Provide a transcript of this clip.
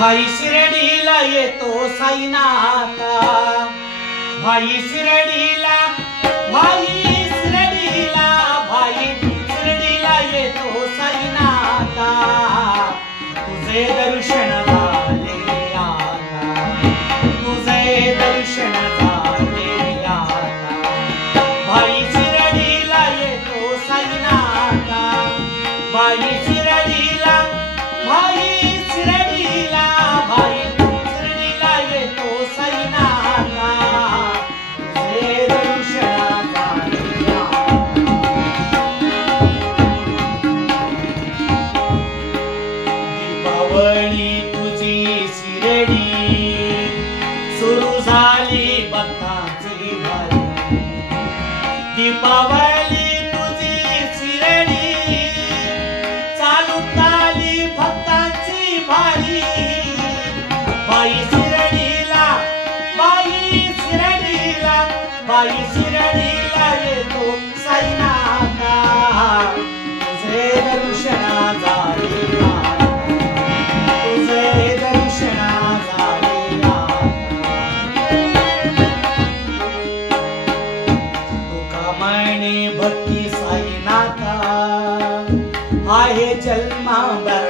भाई शिर्डीला येतो साईनाथा, भाई शिर्डीला, भाई शिर्डीला, भाई शिर्डीला येतो साईनाथा, तुझे दर्शन झाले आता, तुझे दर्शन झाले आता, भाई शिर्डीला येतो साईनाथा, भाई शिर्डीला, भाई शिर्डीला, भाई शिर्डीला येतो साईनाथा, तुझे दर्शन झाले आता. दीपावली तुझी शिर्डी, सुरू झाली भक्तांची भारी, दीपावली तुझी शिर्डी, चालू ताली भक्तांची भारी, बाई शिर्डीला, बाई शिर्डीला, बाई शिर्डीला येतो साईनाथा, तुझे दर्शन झाले आता, तुझे दर्शन झाले आता. तुका म्हणे भक्ती साईनाथा आहे जन्माभर